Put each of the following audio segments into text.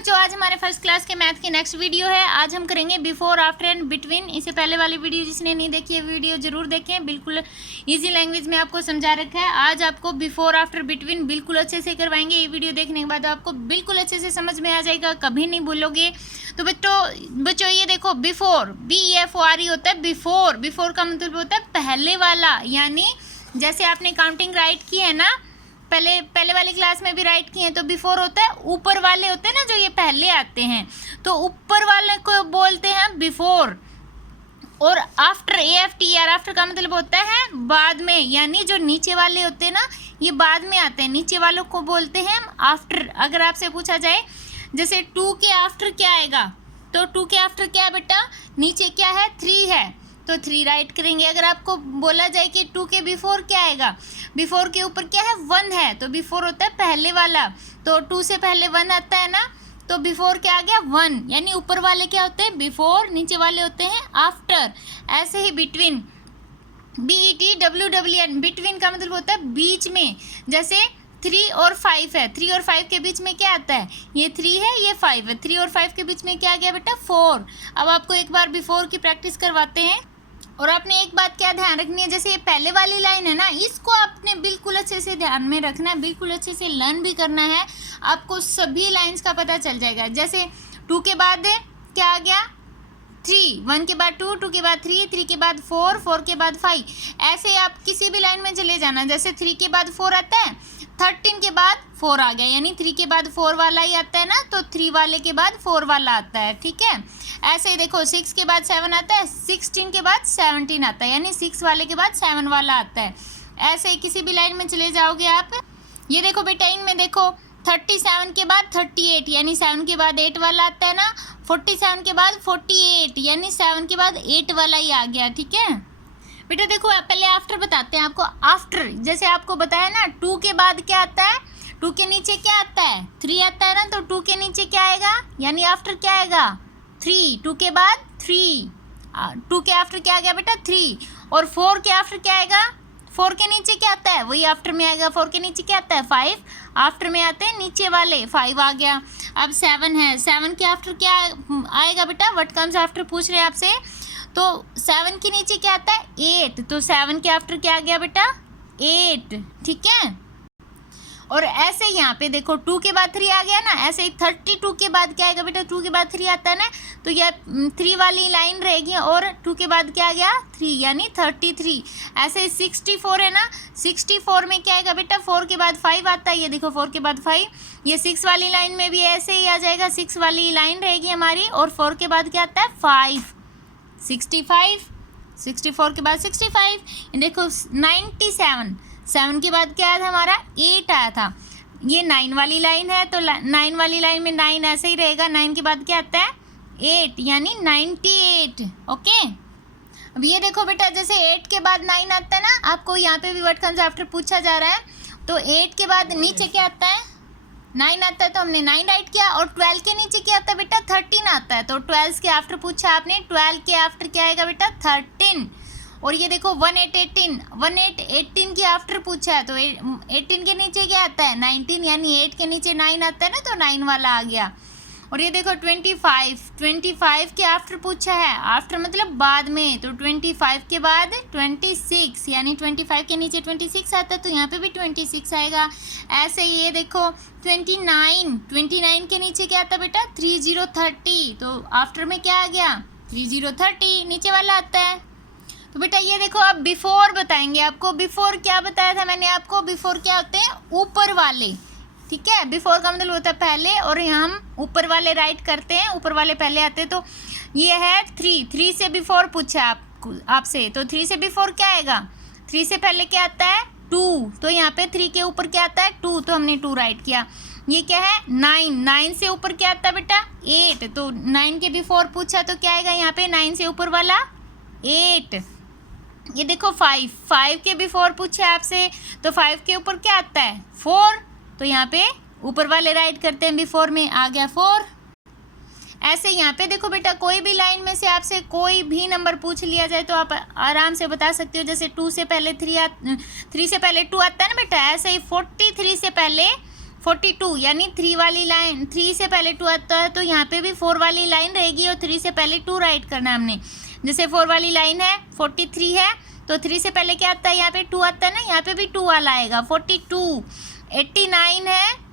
बच्चों, आज हमारे फर्स्ट क्लास के मैथ की नेक्स्ट वीडियो है। आज हम करेंगे बिफोर, आफ्टर एंड बिटवीन। इससे पहले वाली वीडियो जिसने नहीं देखी है वीडियो जरूर देखें, बिल्कुल इजी लैंग्वेज में आपको समझा रखा है। आज आपको बिफोर, आफ्टर, बिटवीन बिल्कुल अच्छे से करवाएंगे। ये वीडियो देखने के बाद आपको बिल्कुल अच्छे से समझ में आ जाएगा, कभी नहीं भूलोगे। तो बच्चों ये देखो, बिफोर BEFORE होता है बिफोर। बिफोर का मतलब होता है पहले वाला, यानी जैसे आपने काउंटिंग राइट की है ना, पहले वाली क्लास में भी राइट किए हैं, तो बिफोर होता है ऊपर वाले होते हैं ना, जो ये पहले आते हैं, तो ऊपर वाले को बोलते हैं बिफोर। और आफ्टर AFTER, आफ्टर का मतलब होता है बाद में, यानी जो नीचे वाले होते हैं ना, ये बाद में आते हैं, नीचे वालों को बोलते हैं हम आफ्टर। अगर आपसे पूछा जाए जैसे 2 के आफ्टर क्या आएगा, तो 2 के आफ्टर क्या है बेटा, नीचे क्या है 3 है, तो 3 राइट करेंगे। अगर आपको बोला जाए कि 2 के बिफोर क्या आएगा, बिफोर के ऊपर क्या है 1 है, तो बिफोर होता है पहले वाला, तो 2 से पहले 1 आता है ना, तो बिफोर क्या आ गया 1, यानी ऊपर वाले क्या होते हैं बिफोर, नीचे वाले होते हैं आफ्टर। ऐसे ही बिटवीन, BETWWN, बिटवीन का मतलब होता है बीच में। जैसे 3 और 5 है, 3 और 5 के बीच में क्या आता है, ये 3 है, ये 5 है, 3 और 5 के बीच में क्या आ गया बेटा 4। अब आपको एक बार बिफोर की प्रैक्टिस करवाते हैं। और आपने एक बात क्या ध्यान रखनी है, जैसे ये पहले वाली लाइन है ना, इसको आपने बिल्कुल अच्छे से ध्यान में रखना है, बिल्कुल अच्छे से लर्न भी करना है, आपको सभी लाइंस का पता चल जाएगा। जैसे 2 के बाद क्या आ गया 3, 1 के बाद 2, 2 के बाद 3, 3 के बाद 4, 4 के बाद 5, ऐसे आप किसी भी लाइन में चले जाना। जैसे 3 के बाद 4 आता है, 13 के बाद 4 आ गया, यानी 3 के बाद 4 वाला ही आता है ना, तो 3 वाले के बाद 4 वाला आता है, ठीक है। ऐसे ही देखो 6 के बाद 7 आता है, 16 के बाद 17 आता है, यानी 6 वाले के बाद 7 वाला आता है। ऐसे ही किसी भी लाइन में चले जाओगे आप। ये देखो बेटा, इनमें देखो 37 के बाद 38, यानी 7 के बाद 8 वाला आता है ना, 47 के बाद 48, यानी 7 के बाद 8 वाला ही आ गया, ठीक है बेटा। देखो पहले आफ्टर बताते हैं आपको। आफ्टर जैसे आपको बताया ना, 2 के बाद क्या आता है, 2 के नीचे क्या आता है 3 आता है ना, तो 2 के नीचे क्या आएगा, यानी आफ्टर क्या आएगा 3, 2 के बाद 3, 2 के आफ्टर क्या आ गया बेटा 3। और 4 के आफ्टर क्या आएगा, 4 के नीचे क्या आता है, वही आफ्टर में आएगा। 4 के नीचे क्या आता है 5, आफ्टर में आते हैं नीचे वाले, 5 आ गया। अब 7 है, 7 के आफ्टर क्या आएगा बेटा, व्हाट कम्स आफ्टर पूछ रहे हैं आपसे, तो 7 के नीचे क्या आता है 8, तो 7 के आफ्टर क्या आ गया बेटा 8, ठीक है। और ऐसे यहाँ पे देखो 2 के बाद 3 आ गया ना, ऐसे ही 32 के बाद क्या आएगा बेटा, 2 के बाद 3 आता है ना, तो यह 3 वाली लाइन रहेगी, और 2 के बाद क्या आ गया 3, यानी 33। ऐसे ही 64 है ना, 64 में क्या आएगा बेटा, 4 के बाद 5 आता है, ये देखो 4 के बाद 5, ये 6 वाली लाइन में भी ऐसे ही आ जाएगा, 6 वाली लाइन रहेगी हमारी, और 4 के बाद क्या आता है 5, 65, 64 के बाद 65, देखो 97, 7 के बाद क्या आया था हमारा 8 आया था, ये 9 वाली लाइन है, तो 9 वाली लाइन में 9 ऐसे ही रहेगा, 9 के बाद क्या आता है 8, यानी 98, ओके। अब ये देखो बेटा, जैसे 8 के बाद 9 आता है ना, आपको यहाँ पे भी व्हाट कम्स आफ्टर पूछा जा रहा है, तो 8 के बाद नीचे क्या आता है 9 आता है, तो हमने 9 राइट किया। और 12 के नीचे क्या आता है बेटा 13 आता है, तो 12 के आफ्टर पूछा आपने, 12 के आफ्टर क्या आएगा बेटा 13। और ये देखो 18 के आफ्टर पूछा है, तो 18 के नीचे क्या आता है 19, यानी 8 के नीचे 9 आता है ना, तो 9 वाला आ गया। और ये देखो 25 के आफ्टर पूछा है, आफ्टर मतलब बाद में, तो 25 के बाद 26, यानी 25 के नीचे 26 आता है, तो यहाँ पे भी 26 आएगा। ऐसे ही ये देखो 29 के नीचे क्या आता है बेटा 30, तो आफ्टर में क्या आ गया 30, नीचे वाला आता है। तो बेटा ये देखो, अब बिफोर बताएंगे आपको। बिफोर क्या बताया था मैंने आपको, बिफोर क्या होते हैं ऊपर वाले, ठीक है। बिफोर का मतलब होता है पहले, और यहाँ हम ऊपर वाले राइट करते हैं, ऊपर वाले पहले आते हैं। तो ये है 3 से बिफोर पूछा आपसे, तो 3 से बिफोर क्या आएगा, 3 से पहले क्या आता है 2, तो यहाँ पे 3 के ऊपर क्या आता है 2, तो हमने 2 राइट किया। ये क्या है 9 से ऊपर क्या आता है बेटा 8, तो 9 के बिफोर पूछा, तो क्या आएगा यहाँ पे 9 से ऊपर वाला 8। ये देखो 5 के बिफोर पूछे आपसे, तो 5 के ऊपर क्या आता है 4, तो यहाँ पे ऊपर वाले राइट करते हैं, बिफोर में आ गया 4। ऐसे यहाँ पे देखो बेटा, कोई भी लाइन में से आपसे कोई भी नंबर पूछ लिया जाए तो आप आराम से बता सकते हो। जैसे 2 से पहले 3 से पहले 2 आता है ना बेटा, ऐसे ही 43 से पहले 42 यानी 3 वाली लाइन, 3 से पहले 2 आता है तो यहाँ पे भी 4 वाली लाइन रहेगी और 3 से पहले 2 राइट करना है हमने। जैसे 4 वाली लाइन है 43 है तो 3 से पहले क्या आता है, यहाँ पे 2 आता है ना, यहाँ पे भी 2 वाला आएगा। 42, 89 है,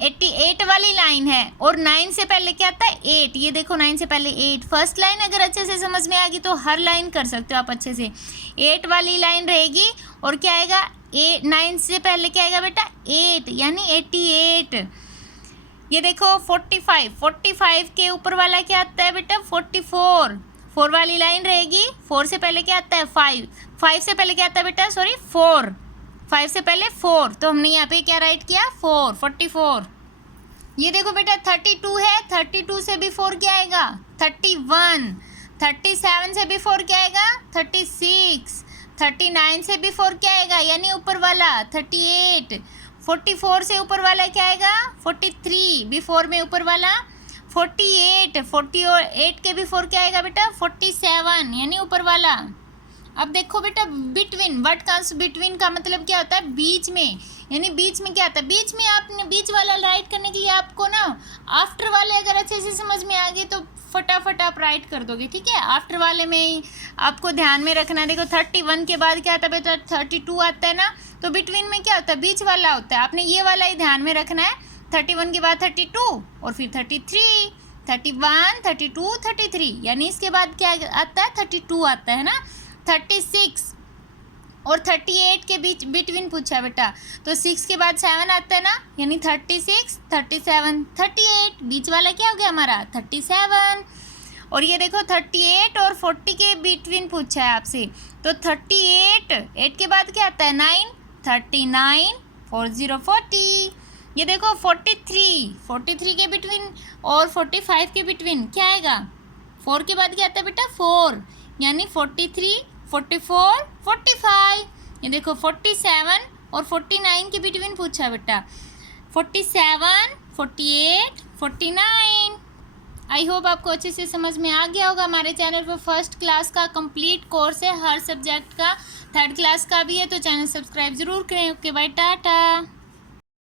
88 वाली लाइन है और 9 से पहले क्या आता है 8। ये देखो 9 से पहले 8, फर्स्ट लाइन अगर अच्छे से समझ में आ गई तो हर लाइन कर सकते हो आप अच्छे से। 8 वाली लाइन रहेगी और क्या आएगा 9 से पहले क्या आएगा बेटा 8 यानी 88। ये देखो 45, 45 के ऊपर वाला क्या आता है बेटा 44, 4 वाली लाइन रहेगी। 4 से पहले क्या आता है 5, 5 से पहले क्या आता है बेटा 4, 5 से पहले 4 तो हमने यहाँ पे क्या राइट किया 4, 44। ये देखो बेटा 32 है, 32 से बिफोर क्या आएगा 31, 37 से बिफोर क्या आएगा 36, 39 से बिफोर क्या आएगा यानी ऊपर वाला 38, 44 से ऊपर वाला क्या आएगा 43, बिफोर में ऊपर वाला 48, 48 के बिफोर क्या आएगा बेटा 47 यानी ऊपर वाला। अब देखो बेटा बिटवीन, वर्ड का बिटवीन का मतलब क्या होता है बीच में, यानी बीच में क्या आता है, बीच में आपने बीच वाला राइट करने के लिए आपको ना आफ्टर वाले अगर अच्छे से समझ में आ गए तो फटाफट आप राइट कर दोगे, ठीक है। आफ्टर वाले में ही आपको ध्यान में रखना है। देखो 31 के बाद क्या आता है बेटा 32 आता है ना, तो बिटवीन में क्या होता है बीच वाला होता है, आपने ये वाला ही ध्यान में रखना है। 31 के बाद 32 और फिर 33, 31, 32, 33 यानी इसके बाद क्या आता है 32 आता है ना। 36 और 38 के बीच बिटवीन पूछा बेटा तो 6 के बाद 7 आता है ना, यानी 36, 37, 38 बीच वाला क्या हो गया हमारा 37। और ये देखो 38 और 40 के बिटवीन पूछा है आपसे तो 38, 8 के बाद क्या आता है 9, 39, 40, 40। ये देखो 43, 43 के बिटवीन और 45 के बिटवीन क्या आएगा 4 के बाद क्या आता है बेटा 4 यानी 43, 44, 45। ये देखो 47 और 49 के बिटवीन पूछा बेटा 47, 48, 49। आई होप आपको अच्छे से समझ में आ गया होगा। हमारे चैनल पर फर्स्ट क्लास का कंप्लीट कोर्स है, हर सब्जेक्ट का, थर्ड क्लास का भी है, तो चैनल सब्सक्राइब जरूर करें। Okay bye, Tata.